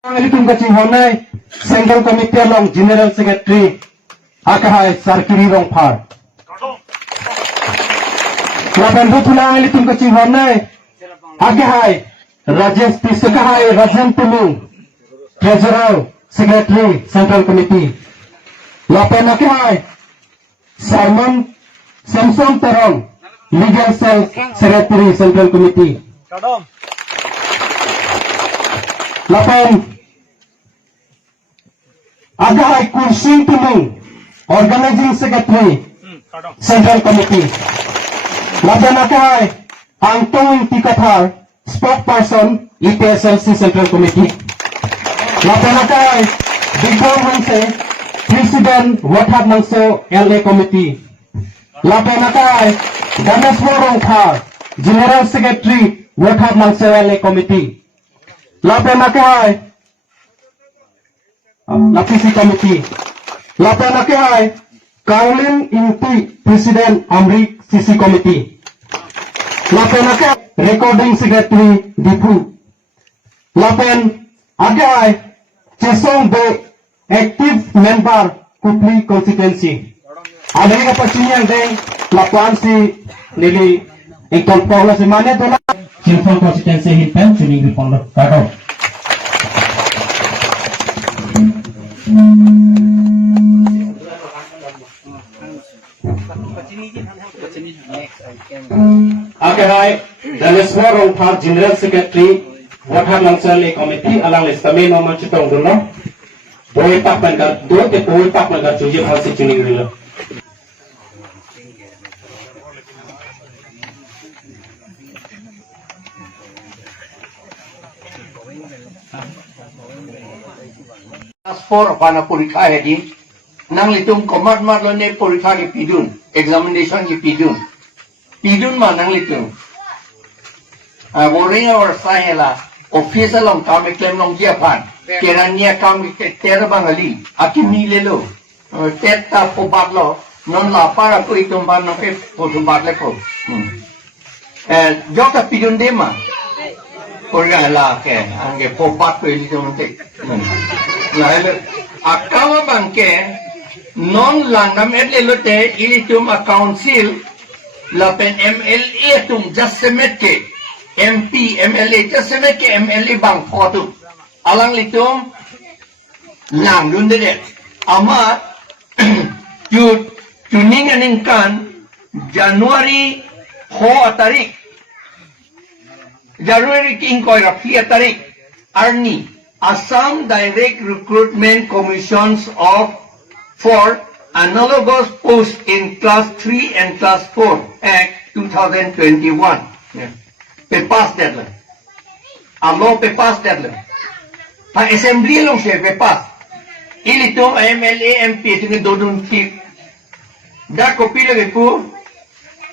Assalamualaikum Chingthong Central Committee along General Secretary Akahai Sarkiri Rongphar. Lapen Assalamualaikum Chingthong Akahai Rajesh Pisakahai Rajan Tulung Treasurer Secretary Central Committee. Lapen Akahai Simon Samson Terong Legal Cell Secretary Central Committee. Lapen Agahai Kursing Tulung Organizing Secretary Central Committee. Lapen Agahai Angtong Tikathar Spokesperson EPSLC Central Committee. Lapen Agahai Bigong Mangse President Wathap Mangso LA Committee. Lapen Agahai Ganesh Rongphar General Secretary Wathap Mangso LA Committee. Lapen Akahai Lapisi Committee. Lapen Akahai Kaulin Inti President Amrik CC Committee. Lapen Akahai Recording Secretary Dipu. Lapen Akahai Chesong Be Active Member Kupli Constituency. Ada pacinya deng lapan si nili ikon pola semana dola Chingthong Constituency hitam tuning di pondok kado. Akahai Ganesh Rongphar General Secretary Wathap Mangso LA Committee alang listame nomor Chingthong dulu. Boy tak pangkat dua ke boy tak pangkat tujuh masih tuning dulu. For अपना परीक्षा है जी नंग लिटुम कमाट मार लो ने परीक्षा की पीडुन examination की पीडुन मा नंग लिटुम बोरिंग और सायला ऑफिसर लोग काम में क्लेम लोग किया फान केरानिया काम के तेरह बंगाली आकिमी ले लो तेरता पोबात लो नॉन लापारा कोई तुम बात न पे तुम बात ले को जो का पीडुन दे मा परीक्षा ला के आगे पोबात पे लिटुम ते Lalu akawa bangke non langam edlelote ilitum a council lapen MLA tum jasemetke MP MLA jasemetke MLA bang kotu alang litum lang dundede ama tuning aningkan Januari Januari king koi rafi tarik arni Assam Direct Recruitment Commissions for analogous posts in Class 3 and Class 4 Act 2021. Pe pass deadline. Alo pe pass deadline. Pa assembly long siya pe pass. Ilito MLA MP ito dodon tip. Da copy lagi po.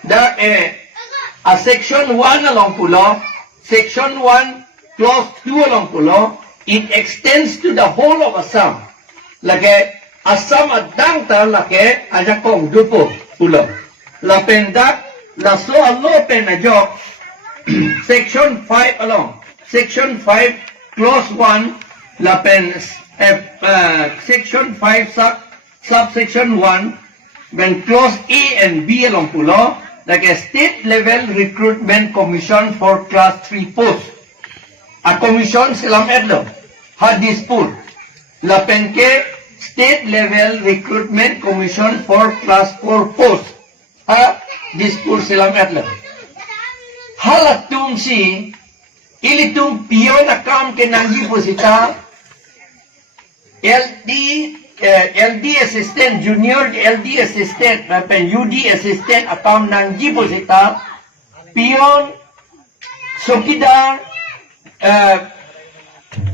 Da a section 1 along pulo, section 1 clause 2 along pulo. It extends to the whole of Assam. Lagi Assam adang ta lagi aja kong dupo ulo. Lapen dak laso alo pen ajo section 5 along. Section 5 clause 1 lapen section 5 subsection 1 when clause A and B along pulo lagi state level recruitment commission for class 3 posts. A commission silam edlo hadis pur lapen ke state level recruitment commission for class 4 post ha dispur silam edlo halatum si ilitum pion akam ke nangi posita LD assistant junior LD assistant lapen UD assistant akam nangi posita pion sokidar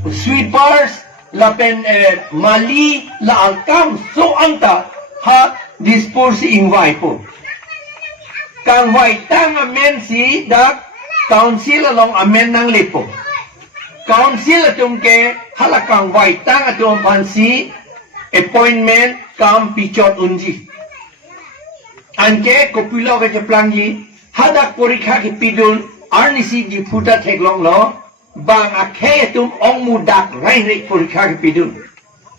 sweepers lapen mali la alkam so anta ha disposi ingwai po kang wai tang amen si da council along amen nang lepo council atum ke halakang wai tang atum pansi appointment kam pichot unji anke kopula ke plangi hadak porikha ki pidul arnisi di futa theklong lo bang akhe tum ong mudak rain rik purikha ke pidun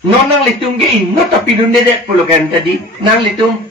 non nang litum ge in not pidun de pulukan tadi nang litum